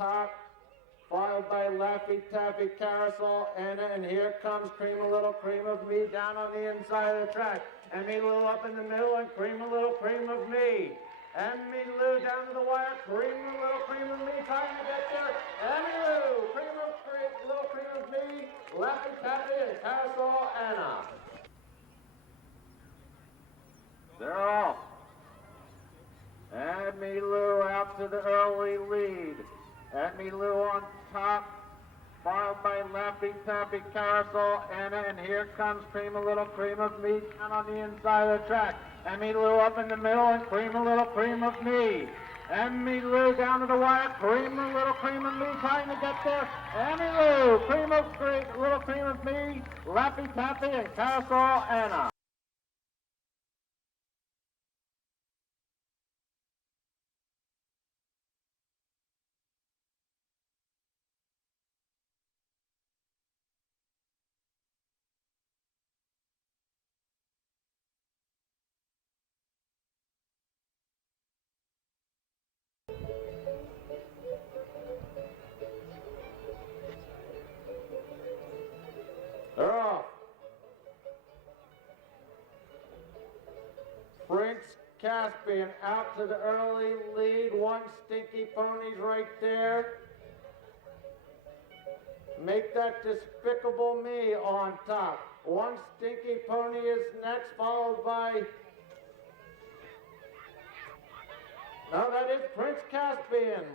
top, followed by Laffy Taffy Carousel, Anna, and here comes Cream a Little Cream of Me down on the inside of the track. Emmy Lou up in the middle, and Cream a Little Cream of Me. Emmy Lou down to the wire, Cream a Little Cream of Me, trying to get there. Emmy Lou, Little Cream of Me, Laffy Taffy, and Carousel, Anna. They're off. Emmy Lou out to the early lead. Emmy Lou on top, followed by Laffy Taffy Carousel, Anna, and here comes Cream a Little Cream of Me down on the inside of the track. Emmy Lou up in the middle, and Cream a Little Cream of Me. Emmy Lou down to the wire, Cream a Little Cream of Me, trying to get there. Emmy Lou, Little Cream of Me, Laffy Taffy, and Carousel, Anna. They're off. Prince Caspian out to the early lead. One Stinky Ponies right there. Make That Despicable Me on top. One Stinky Pony is next, followed by... No, that is Prince Caspian.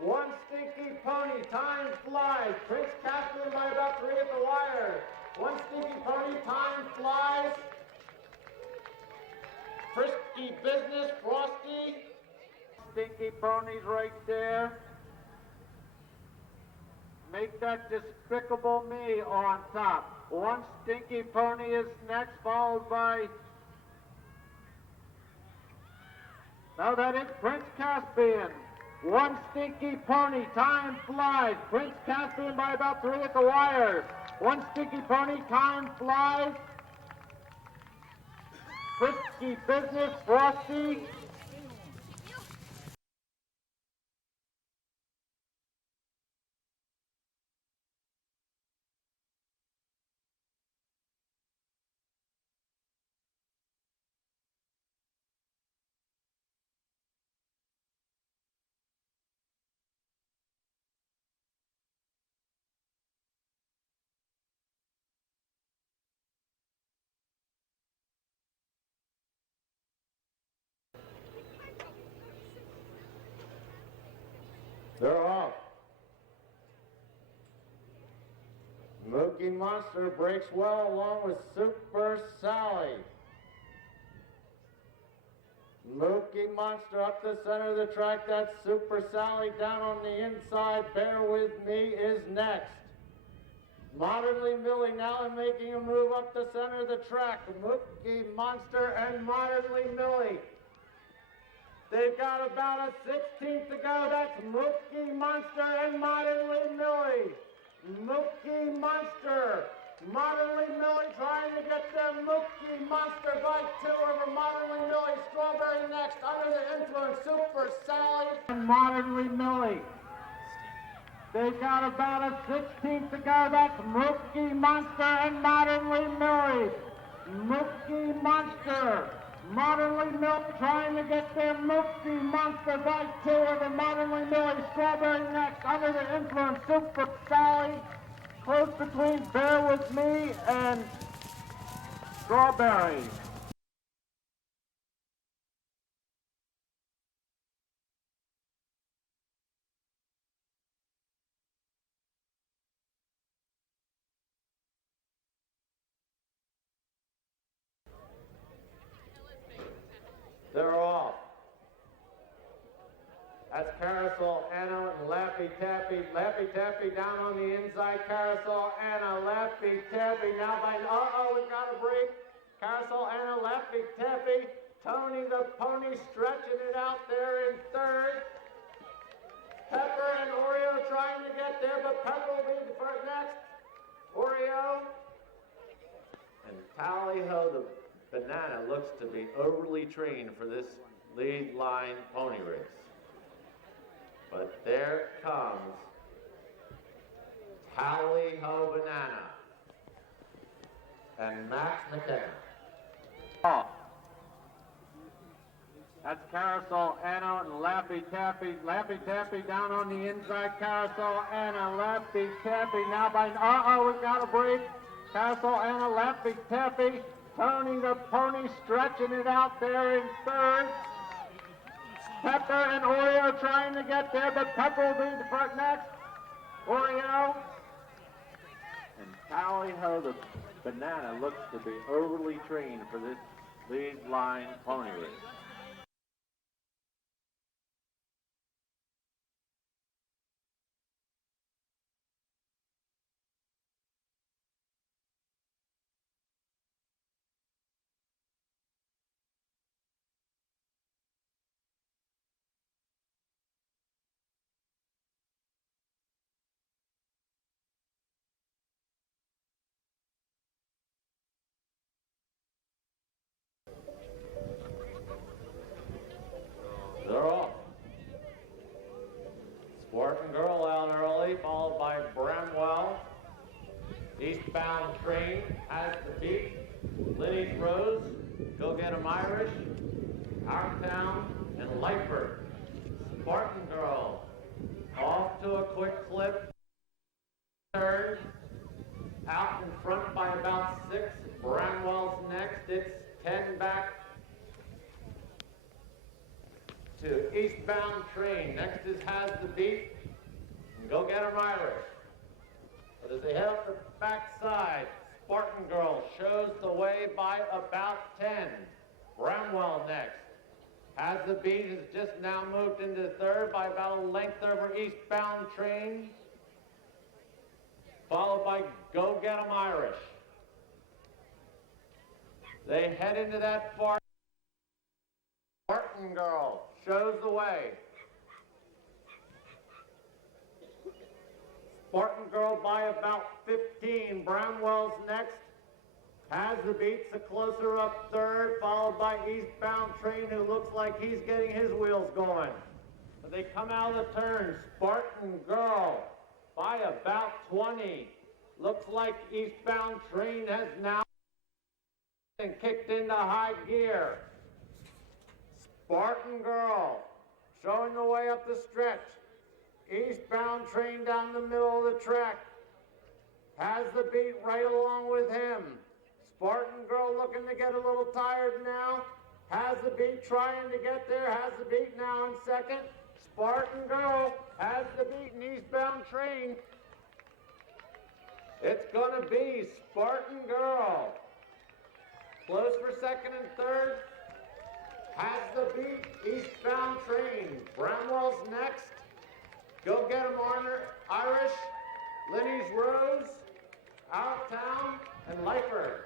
One Stinky Pony, time flies. Prince Caspian by about 3 at the wire. One Stinky Pony, time flies. Frisky Business, Frosty. Stinky Ponies right there. Make That Despicable Me on top. One Stinky Pony is next, followed by... No, that is Prince Caspian. One Stinky Pony, time flies. Prince Caspian by about 3 at the wire. One Stinky Pony, time flies. Frisky Business, Frosty. They're off. Mookie Monster breaks well along with Super Sally. Mookie Monster up the center of the track. That's Super Sally down on the inside. Bear With Me is next. Modernly Millie now making a move up the center of the track. Mookie Monster and Modernly Millie. They've got about a 16th to go. That's Mookie Monster and Modernly Millie. Mookie Monster. Modernly Millie trying to get there. Mookie Monster by 2 over Modernly Millie. Strawberry next under the influence. Super Sally and Modernly Millie. They've got about a 16th to go. That's Mookie Monster and Modernly Millie. Mookie Monster. Modernly Millie trying to get there. Mookie Monster by 2 over Modernly Millie. Strawberry next under the influence. Super Sally close between Bear With Me and Strawberry. They're off. That's Carousel, Anna, and Laffy Taffy. Laffy Taffy down on the inside. Carousel, Anna, Laffy Taffy. Now by, we've got a break. Carousel, Anna, Laffy Taffy. Tony the Pony stretching it out there in third. Pepper and Oreo trying to get there, but Pepper will be the first next. Oreo. And Tally-ho, the Banana looks to be overly trained for this lead line pony race. But there comes Tally Ho Banana and Max McKenna. Oh. That's Carousel Anna and Laffy Taffy. Laffy Taffy down on the inside. Carousel Anna, Laffy Taffy now by. We've got a break. Carousel Anna, Laffy Taffy. Tony the Pony stretching it out there in third. Pepper and Oreo trying to get there, but Pepper will be the front next. Oreo. And Tally Ho, the Banana, looks to be overly trained for this lead line pony race. They're off. Sport and Girl out early, followed by Bramwell. Eastbound Train has the beat. Liddy's Rose, Go Get 'em Irish, Our Town, and Lightford. Spartan Girl off to a quick clip. Third, out in front by about 6. Bramwell's next. It's 10 back to Eastbound Train. Next is Has the Beat and Go Get 'em Irish. But as they head up the backside, Spartan Girl shows the way by about 10. Bramwell next. Has the Beat has just now moved into third by about a length over Eastbound Train, followed by Go Get 'em Irish. They head into that far. Spartan Girl shows the way. Spartan Girl by about 15. Bramwell's next. Has the Beats a closer up third, followed by Eastbound Train, who looks like he's getting his wheels going. But they come out of the turn. Spartan Girl by about 20. Looks like Eastbound Train has now and kicked into high gear. Spartan Girl showing the way up the stretch. Eastbound Train down the middle of the track. Has the Beat right along with him. Spartan Girl looking to get a little tired now. Has the Beat trying to get there. Has the Beat now in second. Spartan Girl has the Beat in Eastbound Train. It's going to be Spartan Girl. Close for second and third. Has the Beat, Eastbound Train. Bramwell's next. Go Get 'em Irish. Liddy's Rose. Our Town and Lightford.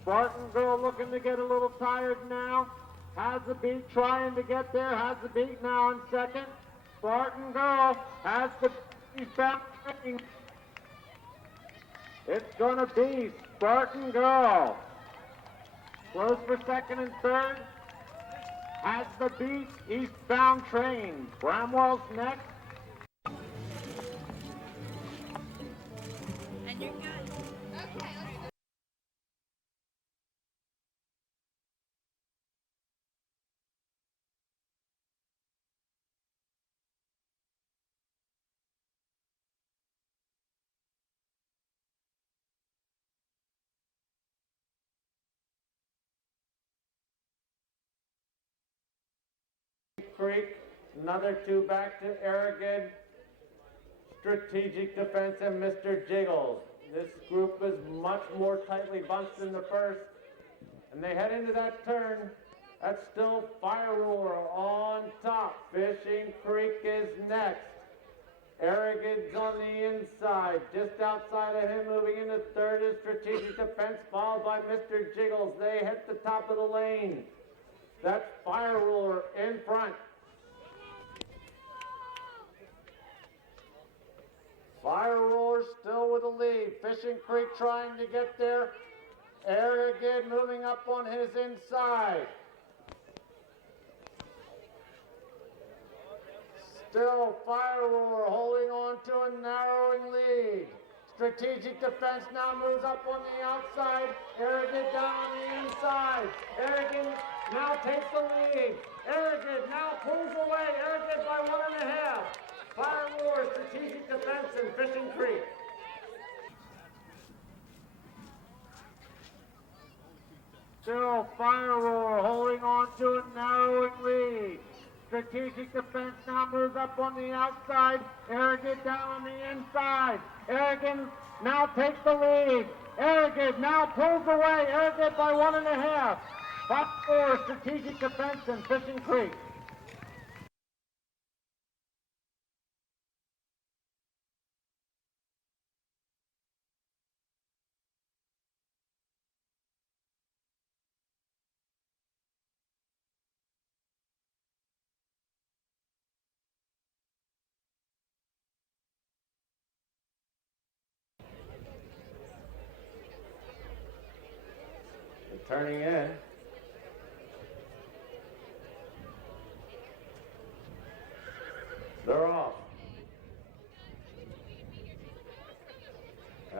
Spartan Girl looking to get a little tired now. Has the Beat trying to get there. Has the Beat now in second. Spartan Girl has the Eastbound Train. It's going to be Spartan Girl. Close for second and third. Has the Beat, Eastbound Train. Bramwell's next. And you're good. Okay. Creek, another 2 back to Aragon, Strategic Defense, and Mr. Jiggles. This group is much more tightly bunched than the first, and they head into that turn. That's still Fire Roller on top. Fishing Creek is next. Aragon's on the inside. Just outside of him, moving into third, is Strategic Defense, followed by Mr. Jiggles. They hit the top of the lane. That's Fire Roller in front. Fire Roller still with the lead. Fishing Creek trying to get there. Aragon moving up on his inside. Still Fire Roar holding on to a narrowing lead. Strategic Defense now moves up on the outside. Arrogant down on the inside. Arrogant now takes the lead. Arrogant now pulls away. Arrogant by 1.5. Fire Roar, Strategic Defense, and Fishing Creek. Still Fire Roar holding on to a narrowing lead. Strategic Defense now moves up on the outside. Arrogant down on the inside. Arrogant now takes the lead. Arrogant now pulls away. Arrogant by 1.5. Fire Roar, Strategic Defense, and Fishing Creek. Turning in. They're off.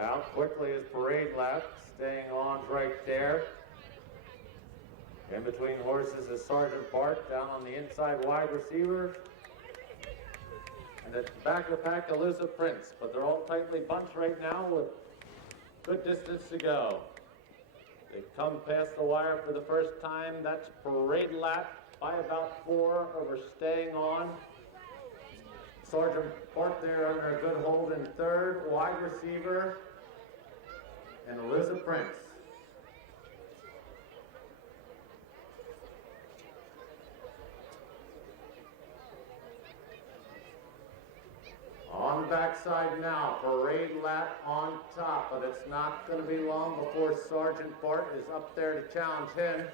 Out quickly is Parade Lap, staying on right there. In between horses is Sergeant Bart down on the inside wide receiver. And at the back of the pack, Elusive Prince. But they're all tightly bunched right now with good distance to go. They've come past the wire for the first time. That's Parade Lap by about 4 over Staying On. Sergeant Bart there under a good hold in third. Wide receiver and Elusive Prince. On the backside now, Parade Lap on top, but it's not going to be long before Sergeant Bart is up there to challenge him.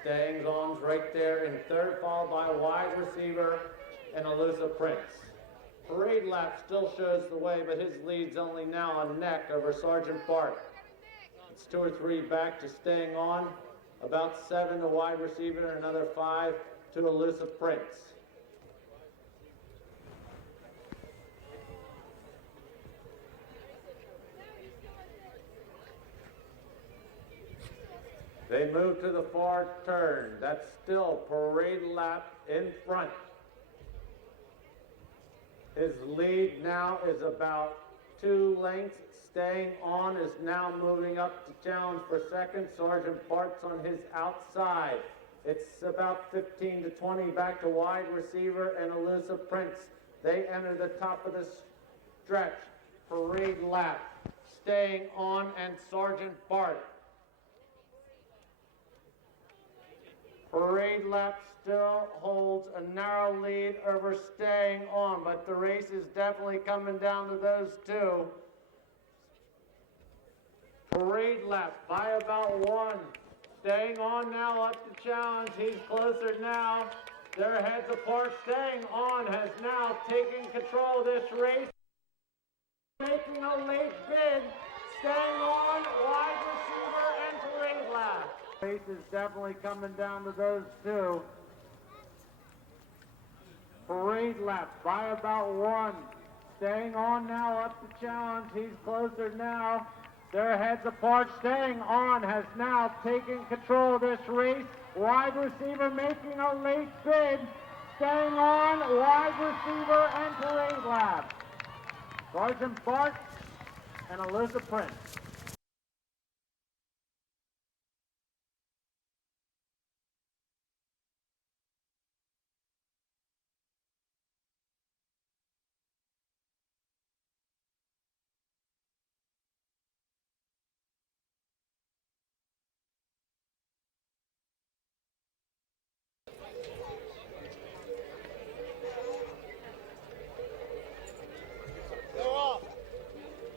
Staying On's right there in third, followed by Wide Receiver and Elusive Prince. Parade Lap still shows the way, but his lead's only now a neck over Sergeant Bart. It's 2 or 3 back to Staying On, about 7 to Wide Receiver, and another 5 to Elusive Prince. They move to the far turn. That's still Parade Lap in front. His lead now is about 2 lengths. Staying On is now moving up to challenge for second. Sergeant Bart's on his outside. It's about 15 to 20 back to Wide Receiver and Elusive Prince. They enter the top of the stretch. Parade Lap, Staying On, and Sergeant Bart. Parade Lap still holds a narrow lead over Staying On, but the race is definitely coming down to those 2. Parade Lap by about 1. Staying On now up to challenge. He's closer now. Their heads apart. Staying On has now taken control of this race. Making a late bid. Staying On, Wide Receiver, and Parade Lap. Race is definitely coming down to those 2. Parade Lap by about 1. Staying On now up to challenge. He's closer now. Their heads apart. Staying On has now taken control of this race. Wide Receiver making a late bid. Staying On, Wide Receiver, and Parade Lap. Sergeant Bart and Elusive Prince.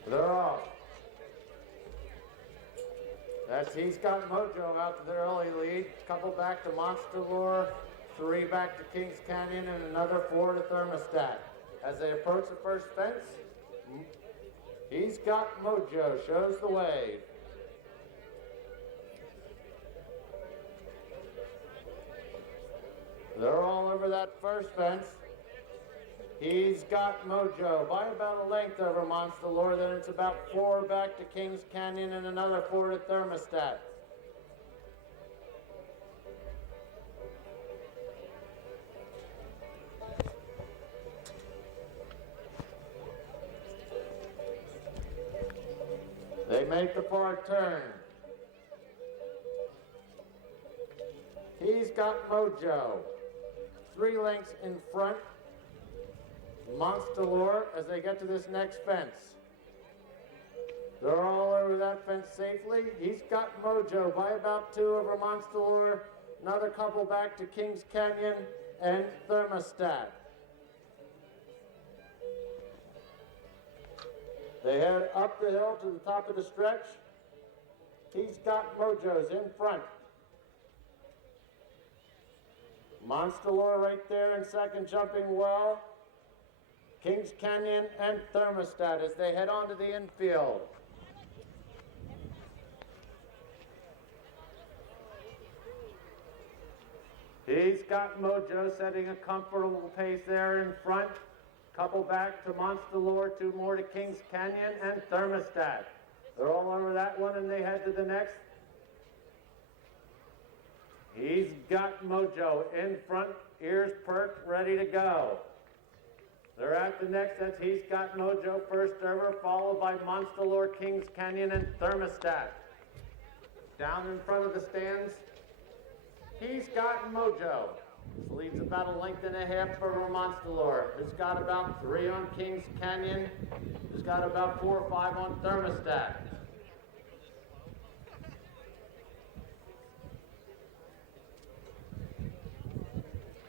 They're off. He's got Mojo out to the early lead. Couple back to Monster Lure, 3 back to Kings Canyon, and another 4 to Thermostat. As they approach the first fence, he's got Mojo, shows the way. They're all over that first fence. He's got mojo by about a length over Monster Lure. Then it's about 4 back to Kings Canyon and another 4 to Thermostat. They make the far turn. He's got mojo. 3 lengths in front. Monster Lure as they get to this next fence. They're all over that fence safely. He's got mojo by about 2 over Monster Lure. Another couple back to Kings Canyon and Thermostat. They head up the hill to the top of the stretch. He's got mojos in front. Monster Lure right there in second, jumping well. Kings Canyon and Thermostat as they head on to the infield. He's got mojo setting a comfortable pace there in front. Couple back to Monster Lure, 2 more to Kings Canyon and Thermostat. They're all over that one and they head to the next. He's got mojo in front, ears perked, ready to go. They're at the next, that's He's Got Mojo, first over, followed by Monster Lure, Kings Canyon, and Thermostat. Down in front of the stands, He's Got Mojo. This leads about a length and a half over Monster Lure. It's got about 3 on Kings Canyon. It's got about 4 or 5 on Thermostat.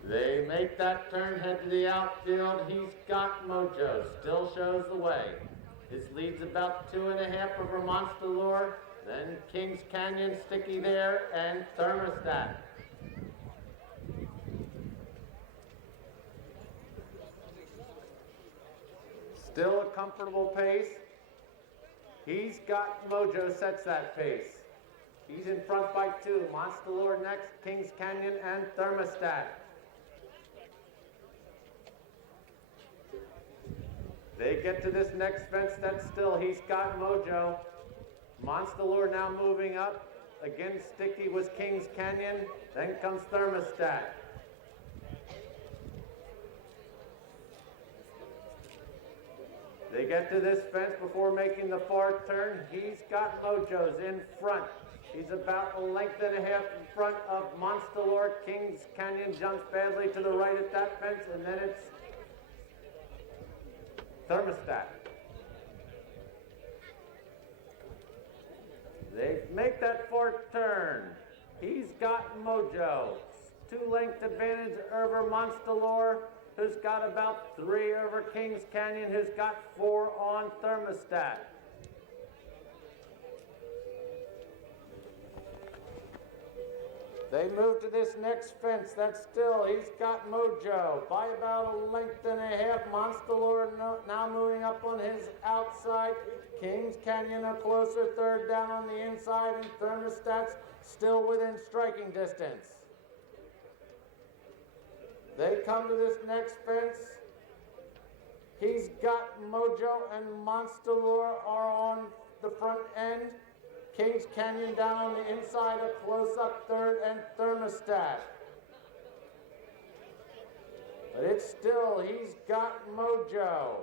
They make that turn, head to the outfield. He's got mojo, still shows the way. His lead's about 2.5 over Monster Lure, then Kings Canyon, sticky there, and Thermostat. Still a comfortable pace. He's got mojo, sets that pace. He's in front by 2. Monster Lure next, Kings Canyon, and Thermostat. They get to this next fence, that's still He's Got Mojo. Monster Lure now moving up. Again, sticky was Kings Canyon. Then comes Thermostat. They get to this fence before making the far turn. He's got mojos in front. He's about a length and a half in front of Monster Lure. Kings Canyon jumps badly to the right at that fence, and then it's Thermostat. They make that far turn. He's got mojo. 2-length advantage over Monster Lure, who's got about 3 over Kings Canyon, who's got 4 on Thermostat. They move to this next fence. That's still He's Got Mojo by about a length and a half. Monster Lure now moving up on his outside. Kings Canyon a closer third down on the inside, and Thermostat's still within striking distance. They come to this next fence. He's Got Mojo and Monster Lure are on the front end. Kings Canyon down on the inside, a close-up third, and Thermostat. But it's still He's Got Mojo.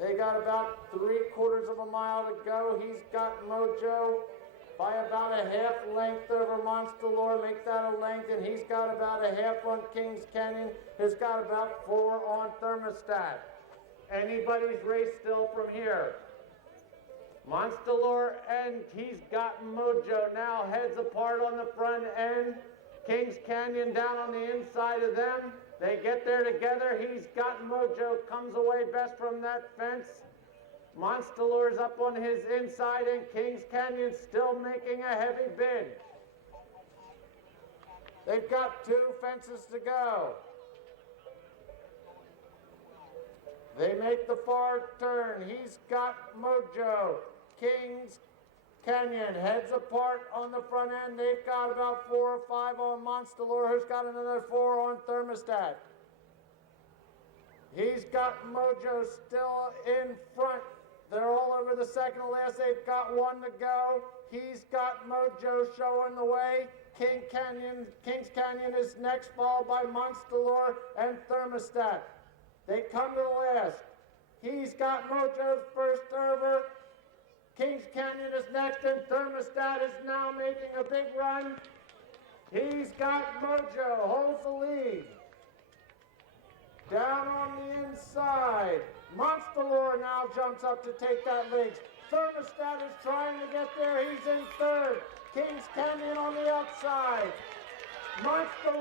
They got about 3/4 of a mile to go. He's Got Mojo by about a half length over Monster Lure. Make that a length, and he's got about a half on Kings Canyon. He's got about 4 on Thermostat. Anybody's race still from here. Monster Lure and He's Got Mojo now heads apart on the front end. Kings Canyon down on the inside of them. They get there together. He's Got Mojo comes away best from that fence. Monster Lure's up on his inside, and Kings Canyon still making a heavy bid. They've got 2 fences to go. They make the far turn. He's Got Mojo. Kings Canyon heads apart on the front end. They've got about 4 or 5 on Monster, who's got another 4 on Thermostat. He's got Mojo still in front. They're all over the second to last. They've got 1 to go. He's got Mojo showing the way. Kings Canyon is next, followed by Monster and Thermostat. They come to the last. He's got Mojo's first over. Kings Canyon is next, and Thermostat is now making a big run. He's got Mojo, holds the lead. Down on the inside, Monster now jumps up to take that lead. Thermostat is trying to get there. He's in third. Kings Canyon on the outside. Monster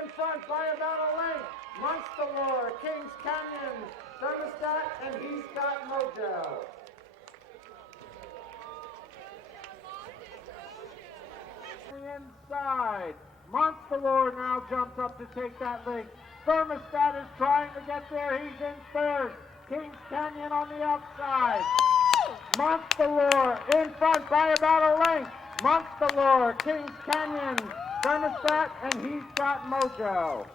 in front by about a length. Monster, Kings Canyon, Thermostat, and he's got Mojo. Inside, Monster now jumps up to take that lead. Thermostat is trying to get there. He's in third. Kings Canyon on the outside. Monster in front by about a length. Monster, Kings Canyon, Thermostat, and he's got Mojo.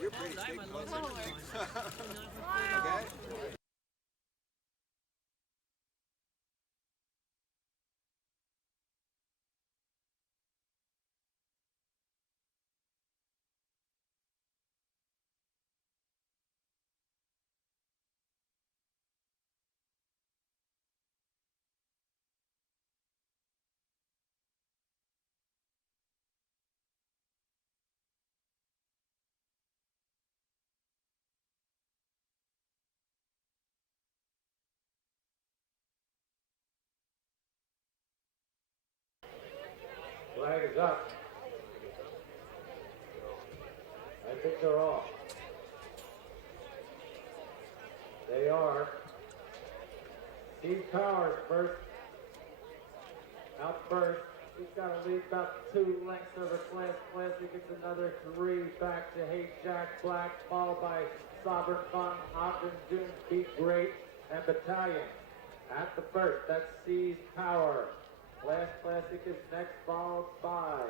You're pretty big, okay? Flag is up. I think they're off. They are. Steve Powers first. Out first. He's got to lead about 2 lengths over Classic. Gets another 3 back to Hey Jack Black, followed by Sovereign Fun, Ogden Dunes, Beat Great, and Battalion. At the first, that's Steve Power. Last Classic is next, followed by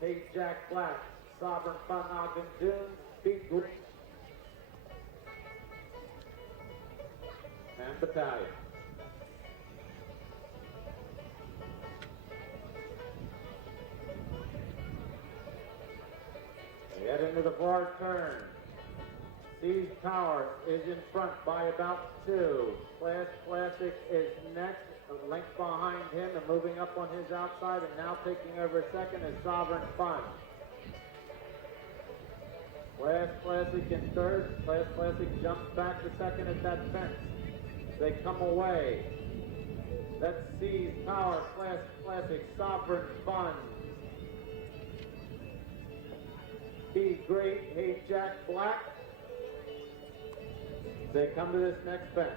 Hey Jack Black, Sovereign Fun, Ogden Dunes, Beat Great, and Battalion. They head into the far turn. Steve Power is in front by about 2. Classic is next, a length behind him and moving up on his outside, and now taking over second is Sovereign Fun. Classic in third. Classic jumps back to second at that fence. They come away. That's Steve Power, Classic, Sovereign Fun. Be Great, Hey Jack Black. They come to this next fence.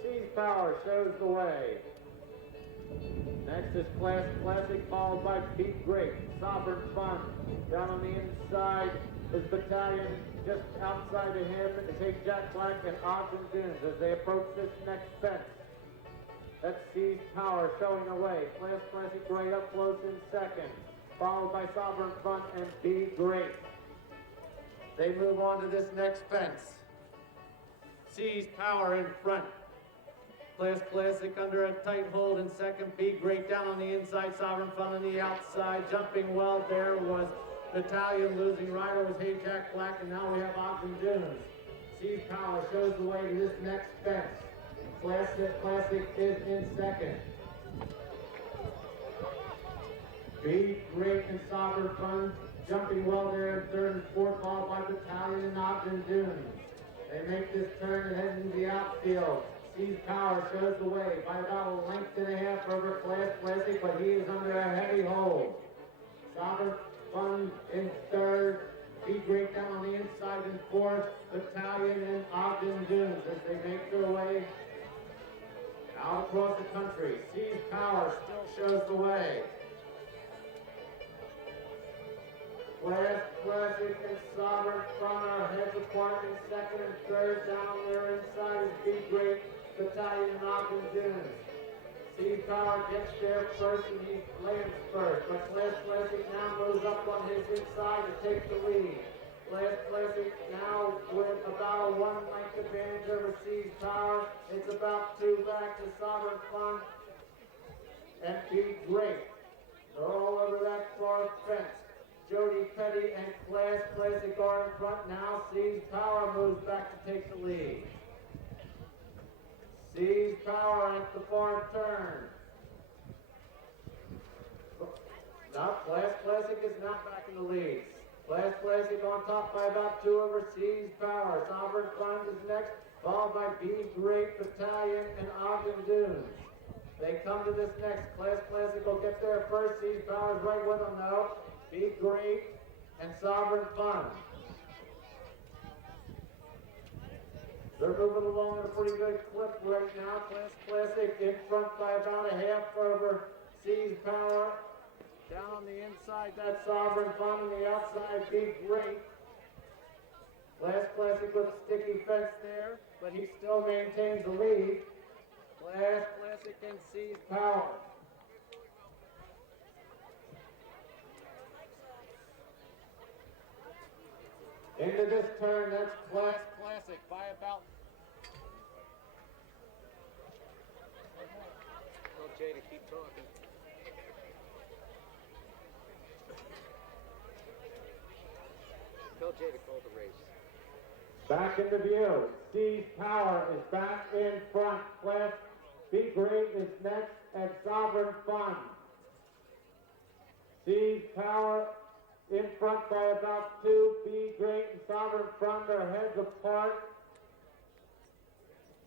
Steve Power shows the way. Next is Classic, followed by Beat Great, Sovereign Fun. Down on the inside is Battalion. Just outside of him is Hey Jack Black and Ogden Dunes as they approach this next fence. That's Steve Power showing the way. Classic right up close in second, followed by Sovereign Fun and Be Great. They move on to this next fence. Sees Power in front. Classic under a tight hold in second. Be Great down on the inside. Sovereign Fun on the outside. Jumping well there was Battalion. Losing rider was Hey Jack Black, and now we have Ogden Dunes. Sees Power shows the way to this next fence. Classic is in second. Be Great and Sovereign Fun jumping well there in third and fourth, followed by Battalion and Ogden Dunes. They make this turn and head into the outfield. Steve Power shows the way by about a length and a half over Classic, but he is under a heavy hold. Sovereign Fun in third. Be Great down on the inside in fourth. Battalion and Ogden Dunes as they make their way out across the country. Steve Power still shows the way. Classic and Sovereign Fun are heads apart in second and third. Down there inside is Be Great Battalion and Ogden Dunes. Steve Power gets there first and he lands first, but Class Classic now moves up on his inside to take the lead. Class Classic now with about a 1 length advantage over Steve Power. It's about 2 back to Sovereign Fun and Be Great. They're all over that far fence. Jody Petty and Class Classic are in front now. Steve Power moves back to take the lead. Steve Power at the far turn. Now Class Classic is now back in the lead. Class Classic on top by about 2 over Steve Power. Sovereign Fund is next, followed by Be Great Battalion and Ogden Dunes. They come to this next. Class Classic will get there first. Steve Power is right with them though. Be Great and Sovereign Fund. They're moving along at a pretty good clip right now. Class Classic in front by about a half over Steve Power. Down on the inside, that's Sovereign Fund, and the outside, Be Great. Class Classic with a sticky fence there, but he still maintains the lead. Class Classic and Steve Power. Into this turn, that's Class Classic by about. Tell Jay to keep talking. Tell Jay to call the race. Back into view. Steve Power is back in front. Class Be Great is next and Sovereign Fund. Steve Power in front by about 2. Be Great and Sovereign Fund are heads apart.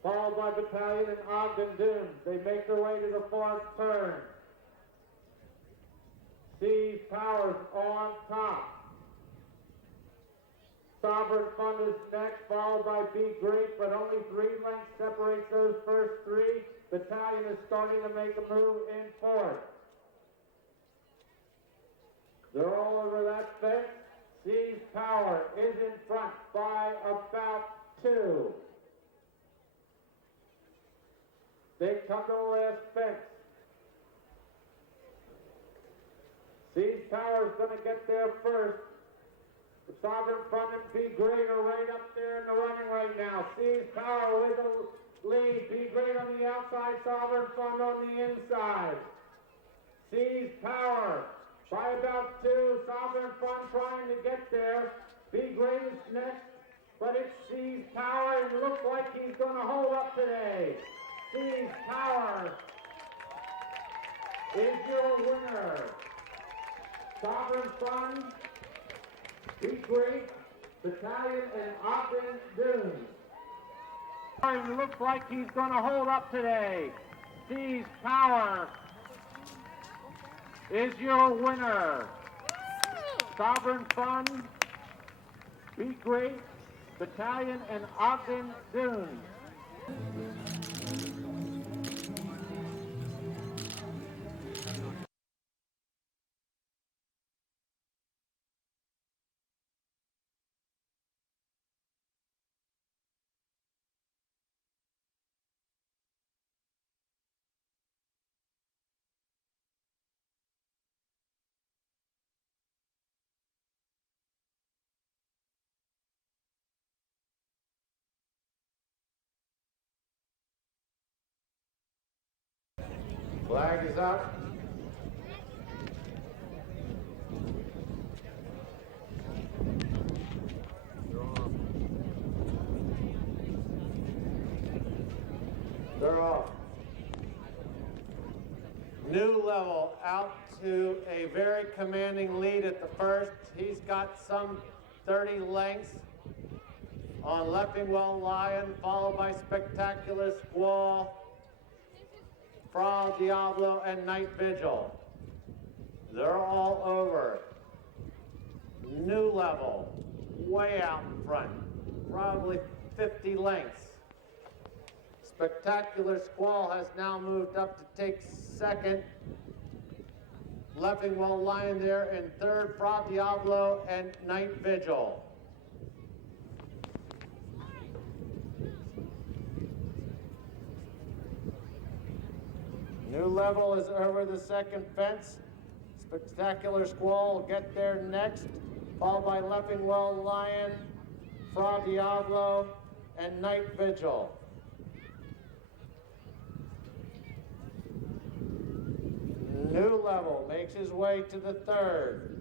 Followed by Battalion and Ogden Dunes. They make their way to the fourth turn. Steve Power's on top. Sovereign Fund is next, followed by Be Great, but only 3 lengths separates those first 3. Battalion is starting to make a move in fourth. They're all over that fence. Steve Power is in front by about 2. They come to the last fence. Steve Power is going to get there first. The Sovereign Fund and Be Great are right up there in the running right now. Steve Power with the lead. Be Great on the outside, Sovereign Fund on the inside. Steve Power by about 2. Sovereign Fund trying to get there. Be Great is next, but it's Steve Power, and it looks like he's going to hold up today. Steve Power is your winner. Sovereign Fund, Be Great, Battalion, and Ogden Dunes. It looks like he's going to hold up today. Steve Power is your winner. Sovereign Fund, Be Great, Battalion, and Ogden Dunes. Flag is up. They're off. New level out to a very commanding lead at the first. He's got some 30 lengths on Leffingwell Lion, followed by Spectacular Squall, Fra Diablo, and Night Vigil. They're all over. New level, way out in front, probably 50 lengths. Spectacular Squall has now moved up to take second. Leffingwell Lion there in third, Fra Diablo and Night Vigil. New Level is over the second fence. Spectacular Squall will get there next, followed by Leffingwell Lion, Fra Diavolo, and Night Vigil. New Level makes his way to the third.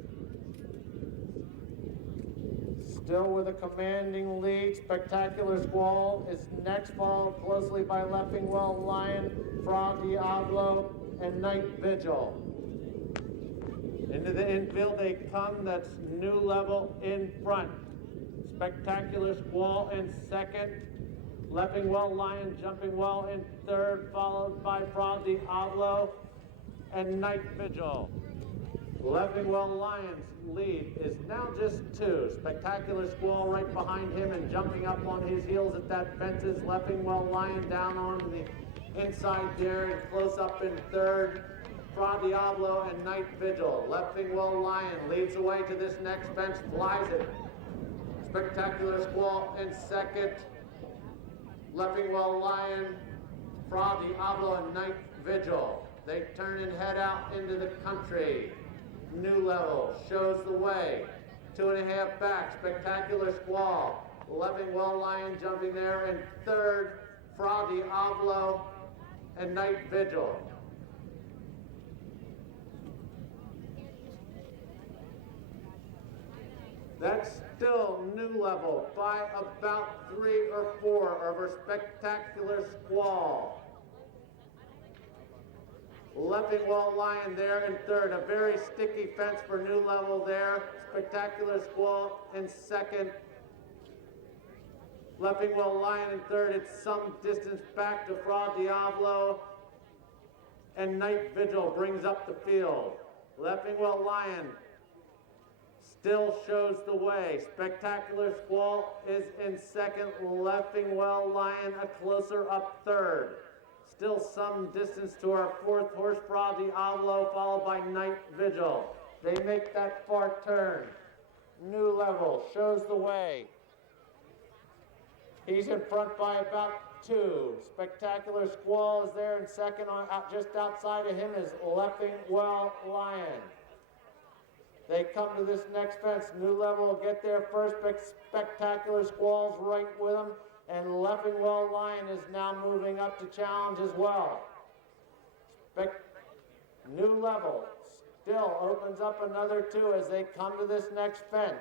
Still with a commanding lead, Spectacular Squall is next, followed closely by Leffingwell Lion, Fra Diavolo, and Night Vigil. Into the infield they come, that's New Level in front. Spectacular Squall in second. Leffingwell Lion jumping well in third, followed by Fra Diavolo and Night Vigil. Leffingwell Lion's lead is now just 2. Spectacular Squall right behind him, and jumping up on his heels at that fence is Leffingwell Lion down on the inside there and close up in third. Fra Diavolo and Night Vigil. Leffingwell Lion leads the way to this next fence, flies it. Spectacular Squall in second. Leffingwell Lion, Fra Diavolo, and Night Vigil. They turn and head out into the country. New Level shows the way. 2.5 back, Spectacular Squall. Leffingwell Lion jumping there in third. Fra Diavolo and Night Vigil. That's still New Level by about 3 or 4 over Spectacular Squall. Leffingwell Lion there in third. A very sticky fence for New Level there. Spectacular Squall in second. Leffingwell Lion in third. It's some distance back to Fra Diavolo. And Night Vigil brings up the field. Leffingwell Lion still shows the way. Spectacular Squall is in second. Leffingwell Lion a closer up third. Still some distance to our fourth horse, Fra Diavolo, followed by Night Vigil. They make that far turn. New Level shows the way. He's in front by about 2. Spectacular Squall is there in second. Just outside of him is Leffingwell Lion. They come to this next fence. New Level will get there first. Spectacular Squall's right with him. And Leffingwell Lion is now moving up to challenge as well. New Level still opens up another 2 as they come to this next fence.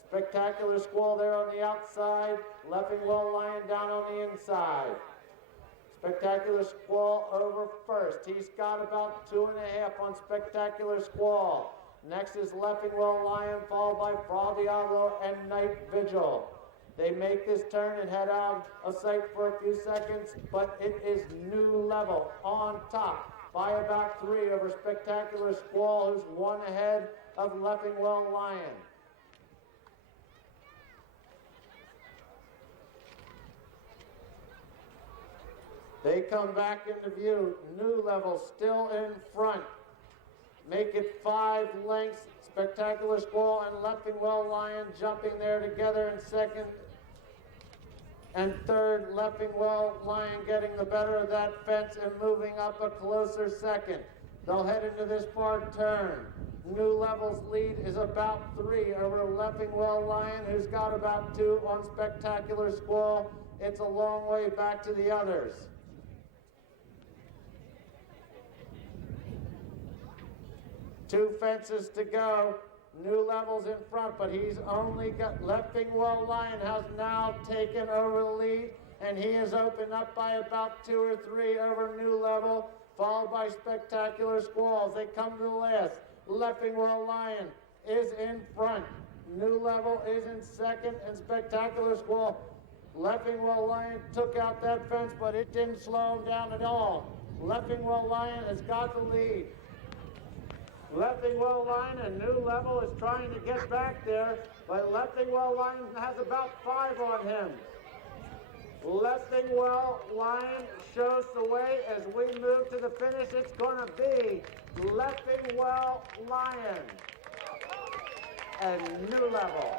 Spectacular Squall there on the outside. Leffingwell Lion down on the inside. Spectacular Squall over first. He's got about 2.5 on Spectacular Squall. Next is Leffingwell Lion, followed by Fra Diavolo and Night Vigil. They make this turn and head out of sight for a few seconds, but it is New Level on top by about 3 over Spectacular Squall, who's 1 ahead of Leffingwell Lion. They come back into view. New Level still in front. Make it 5 lengths. Spectacular Squall and Leffingwell Lion jumping there together in second and third. Leffingwell Lion getting the better of that fence and moving up a closer second. They'll head into this far turn. New Level's lead is about 3 over Leffingwell Lion, who's got about 2 on Spectacular Squall. It's a long way back to the others. Two fences to go. New Level's in front, but he's only got Leffingwell Lion has now taken over the lead, and he is opened up by about 2 or 3 over New Level, followed by Spectacular Squalls. They come to the last. Leffingwell Lion is in front. New Level is in second, and Spectacular Squall. Leffingwell Lion took out that fence, but it didn't slow him down at all. Leffingwell Lion has got the lead. Leffingwell Lion and New Level is trying to get back there, but Leffingwell Lion has about 5 on him. Leffingwell Lion shows the way as we move to the finish. It's going to be Leffingwell Lion and New Level.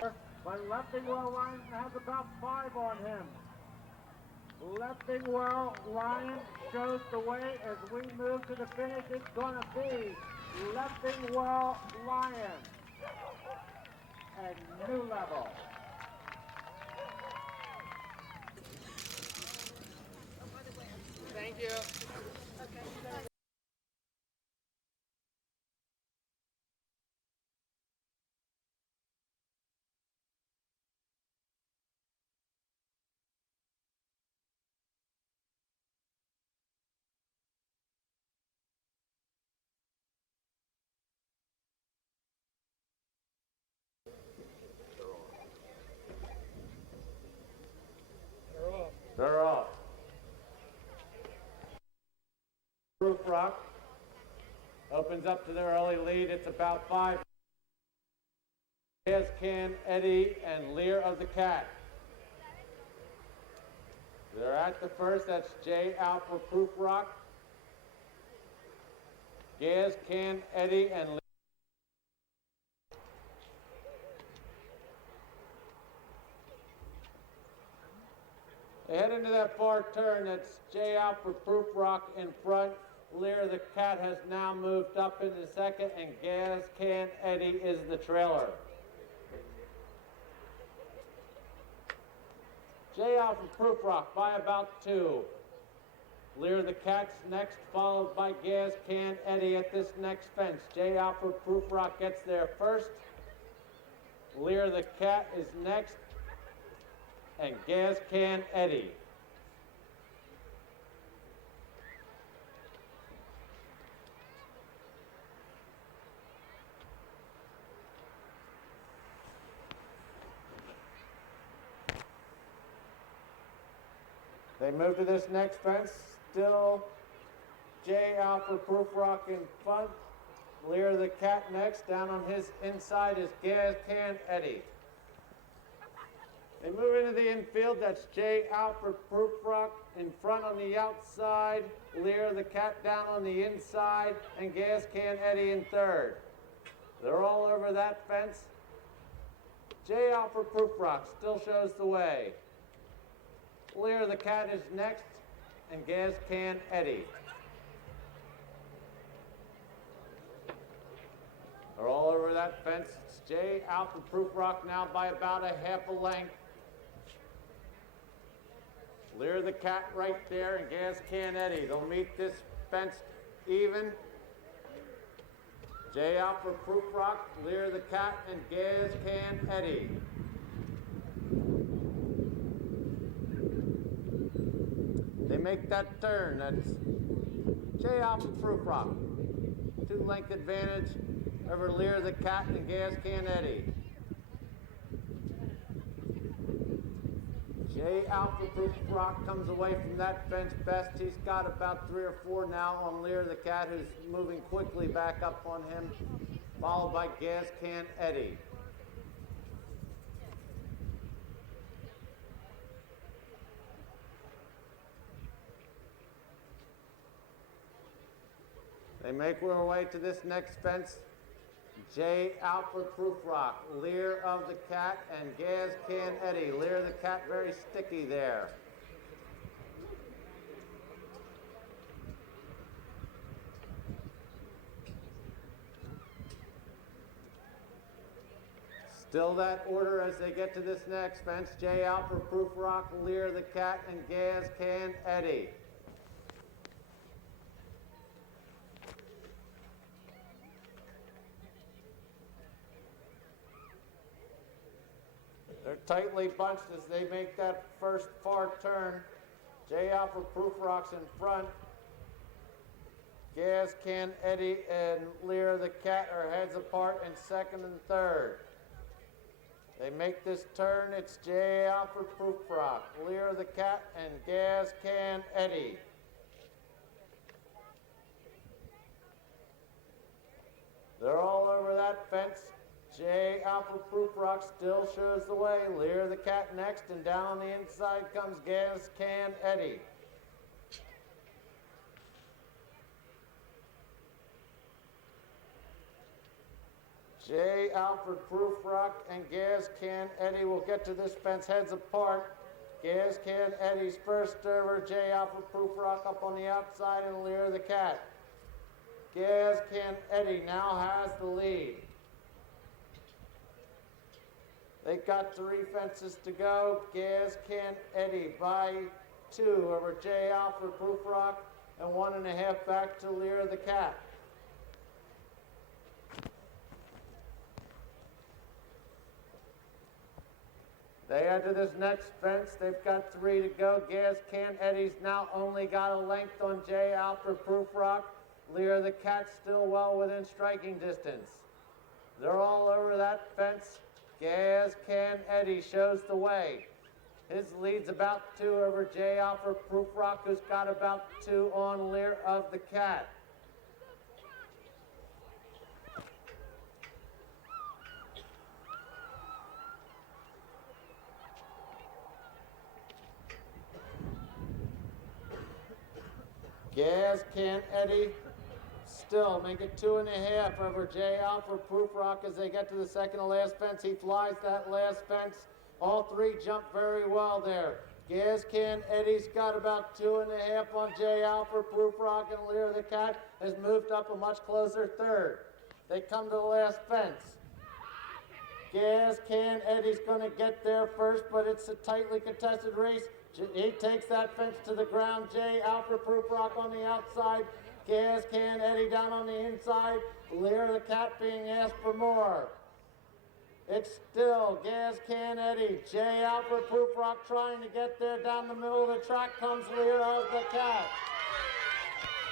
But Leffingwell Lion has about 5 on him. Leaping Well Lion shows the way as we move to the finish. It's going to be Leaping Well Lion at new level. Thank you. They're off. Roof Rock opens up to their early lead. It's about 5. Here's Can, Eddie, and Lear of the Cat. They're at the first. That's Jay out for Proof Rock. Gaz, Can, Eddie, and Lear. They head into that far turn. That's Jay out for Proof Rock in front. Lear the Cat has now moved up into second, and Gaz, Can, Eddie is the trailer. Jay out for Proof Rock by about 2. Lear the Cat's next, followed by Gaz, Can, Eddie at this next fence. Jay out for Proof Rock gets there first. Lear the Cat is next, and Gaz, Can, Eddie. They move to this next fence. Still Jay out for Proof Rock in front. Lear the Cat next. Down on his inside is Gaz, Can, Eddie. They move into the infield. That's Jay out for Proof Rock in front on the outside. Lear the Cat down on the inside, and Gaz, Can, Eddie in third. They're all over that fence. Jay out for Proof Rock still shows the way. Lear the Cat is next, and Gaz, Can, Eddie. They're all over that fence. It's Jay out for Proof Rock now by about a half a length. Lear the Cat right there, and Gaz, Can, Eddie. They'll meet this fence even. Jay out for Proof Rock, Lear the Cat, and Gaz, Can, Eddie. They make that turn. That's Jay out for Proof Rock. 2-length advantage over Lear the Cat and Gaz, Can, Eddie. Jay out for Proof Rock comes away from that fence best. He's got about 3 or 4 now on Lear the Cat, who's moving quickly back up on him, followed by Gaz, Can, Eddie. They make their way to this next fence. Jay out for Proof Rock, Lear of the Cat, and Gaz, Can, Eddie. Lear the Cat very sticky there. Still that order as they get to this next fence. Jay out for Proof Rock, Lear the Cat, and Gaz, Can, Eddie. They're tightly bunched as they make that first far turn. Jay out for Proof Rock's in front. Gaz, Can, Eddie, and Lear the Cat are heads apart in second and third. They make this turn. It's Jay out for Proof Rock, Lear the Cat, and Gaz, Can, Eddie. They're all over that fence. Jay out for Proof Rock still shows the way. Lear the Cat next, and down on the inside comes Gaz, Can, Eddie. Jay out for Proof Rock and Gaz, Can, Eddie will get to this fence heads apart. Gas Can Eddie's first server, J Alpha Proof Rock up on the outside and Lear the Cat. Gas Can Eddie now has the lead. They got 3 fences to go. Gas Can Eddie by 2 over J Alpha Proof Rock and 1.5 back to Lear the Cat. They enter this next fence. They've got 3 to go. Gas Can Eddie's now only got a length on J Alpha Proof Rock. Lear the Cat still well within striking distance. They're all over that fence. Gas Can Eddie shows the way. His lead's about 2 over J Alpha Proof Rock, who's got about 2 on Lear of the Cat. Gas Can Eddie still make it 2.5 over J Alpha Proof Rock as they get to the second to last fence. He flies that last fence. All 3 jump very well there. Gas Can Eddie's got about 2.5 on J Alpha Proof Rock, and Lear the Cat has moved up a much closer third. They come to the last fence. Gas Can Eddie's going to get there first, but it's a tightly contested race. He takes that fence to the ground. J Alpha Proof Rock on the outside. Gas Can Eddie down on the inside. Lear the Cat being asked for more. It's still Gas Can Eddie. J Alpha Proof Rock trying to get there. Down the middle of the track comes Lear of the Cat.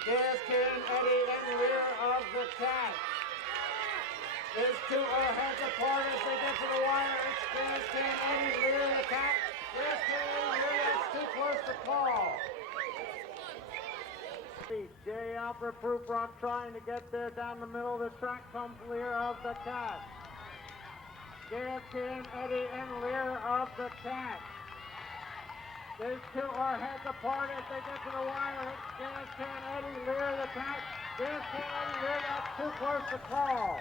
Gas Can Eddie and Lear of the Cat. These 2 are heads apart as they get to the wire. It's Gas Can Eddie, Lear the Cat. Gas Can Eddie, Lear, that's too close to call. J Alpha Proof Rock trying to get there. Down the middle of the track comes Lear of the Cat. Gas Can Eddie and Lear of the Cat. These 2 are heads apart as they get to the wire. It's Gas Can Eddie, Lear the Cat. Gas Can Eddie, Lear, that's too close to call.